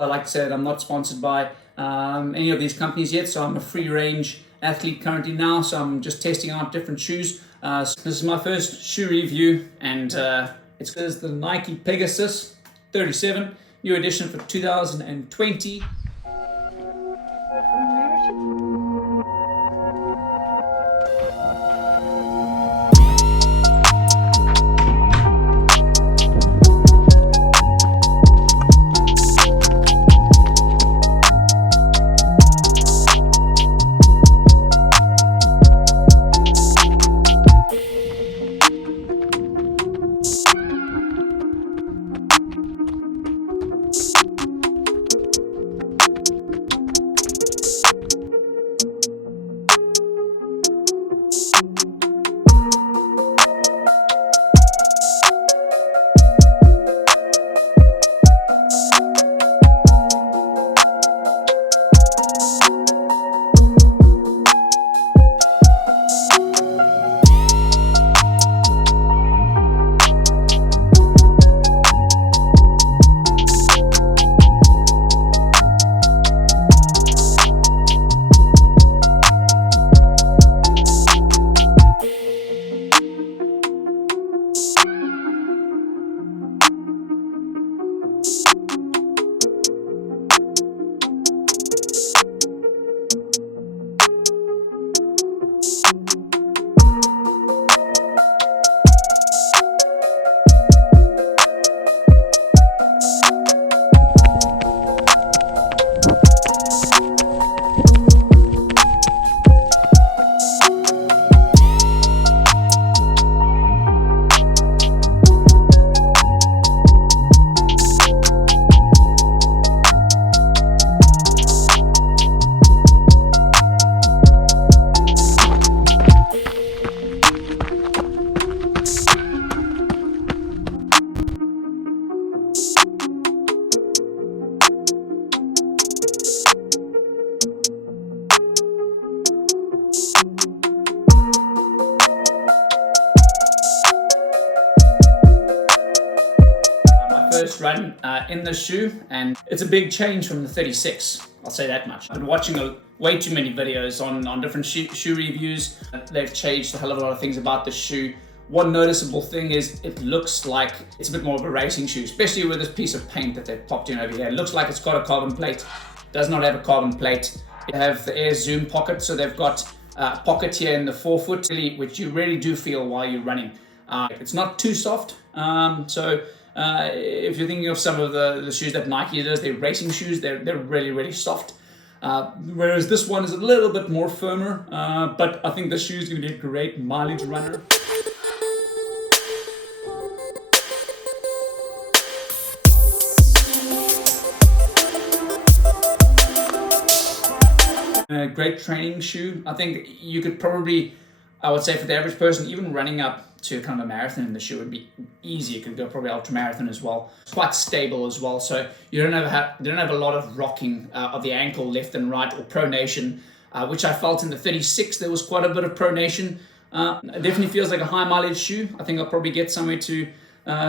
I like to say that I'm not sponsored by any of these companies yet, so I'm a free range athlete currently now, so I'm just testing out different shoes. So this is my first shoe review, and it's the Nike Pegasus 37, new edition for 2020. First run in the shoe, and it's a big change from the 36, I'll say that much. I've been watching way too many videos on different shoe reviews. They've changed a hell of a lot of things about the shoe. One noticeable thing is it looks like it's a bit more of a racing shoe, especially with this piece of paint that they've popped in over here. It looks like it's got a carbon plate. It does not have a carbon plate. They have the air zoom pocket, so they've got a pocket here in the forefoot, which you really do feel while you're running. It's not too soft, if you're thinking of some of the shoes that Nike does, they're racing shoes, they're really, really soft. Whereas this one is a little bit more firmer, but I think this shoe is going to be a great mileage runner. A great training shoe. I think you could probably, I would say for the average person, even running up to kind of a marathon in the shoe would be easy. You could go probably ultra marathon as well. It's quite stable as well, so you don't have a lot of rocking of the ankle left and right or pronation, which I felt in the 36 there was quite a bit of pronation. It definitely feels like a high mileage shoe. I think I'll probably get somewhere to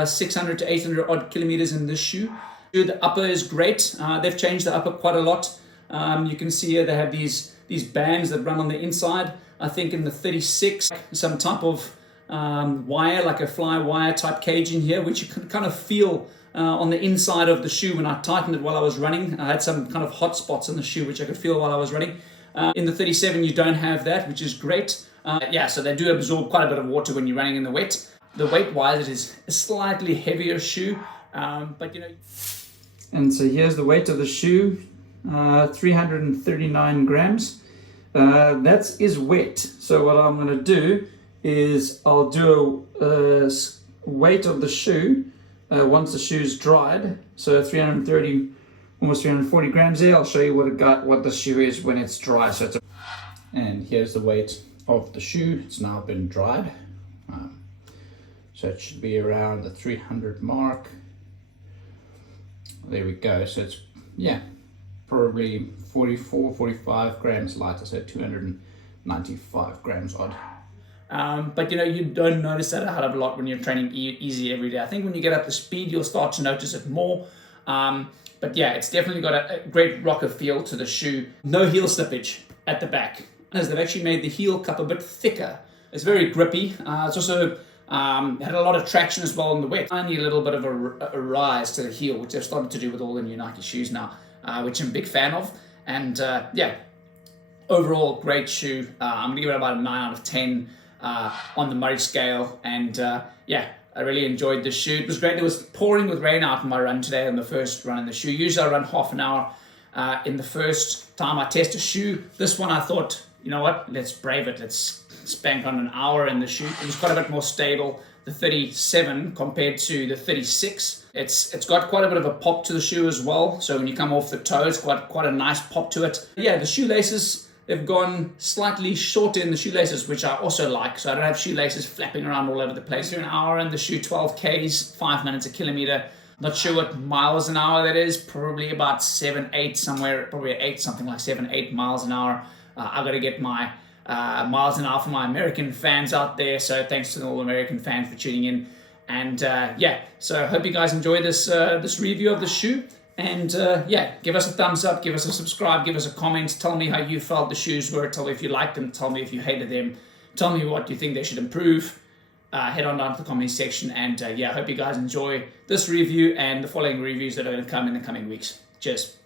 600 to 800 odd kilometers in this shoe. The upper is great. They've changed the upper quite a lot. You can see here they have these bands that run on the inside. I think in the 36, some type of wire, like a fly wire type cage in here, which you can kind of feel on the inside of the shoe when I tightened it while I was running. I had some kind of hot spots in the shoe which I could feel while I was running. In the 37 you don't have that, which is great. So they do absorb quite a bit of water when you're running in the wet. The weight wise, it is a slightly heavier shoe, but you know. And so here's the weight of the shoe, 339 grams. That is wet. So what I'm going to do is I'll do a weight of the shoe once the shoe's dried. So 330, almost 340 grams there. I'll show you what the shoe is when it's dry. And here's the weight of the shoe. It's now been dried. So it should be around the 300 mark. There we go. So it's, probably 44, 45 grams lighter, so 295 grams odd. But you don't notice that a hell of a lot when you're training easy every day. I think when you get up to speed, you'll start to notice it more. But yeah, it's definitely got a great rocker feel to the shoe. No heel slippage at the back, as they've actually made the heel cup a bit thicker. It's very grippy. It's also had a lot of traction as well in the wet. Only a little bit of a rise to the heel, which they've started to do with all the new Nike shoes now, which I'm a big fan of. And yeah, overall, great shoe. I'm going to give it about a 9 out of 10 on the Murray scale. And yeah, I really enjoyed this shoe. It was great. It was pouring with rain out on my run today on the first run in the shoe. Usually I run half an hour in the first time I test a shoe. This one I thought, you know what, let's brave it. Let's spank on an hour in the shoe. It was quite a bit more stable, the 37 compared to the 36. It's got quite a bit of a pop to the shoe as well. So when you come off the toe, it's quite a nice pop to it. Yeah, the shoelaces, they've gone slightly shorter in the shoelaces, which I also like. So I don't have shoelaces flapping around all over the place. An hour in the shoe, 12 Ks, 5 minutes a kilometer. Not sure what miles an hour that is. Probably about 7, 8 somewhere. Probably 8, something like 7, 8 miles an hour. I've got to get my miles an hour for my American fans out there. So thanks to all the American fans for tuning in. And yeah, so I hope you guys enjoy this review of the shoe. And yeah, give us a thumbs up, give us a subscribe, give us a comment. Tell me how you felt the shoes were. Tell me if you liked them. Tell me if you hated them. Tell me what you think they should improve. Head on down to the comment section. And yeah, I hope you guys enjoy this review and the following reviews that are going to come in the coming weeks. Cheers.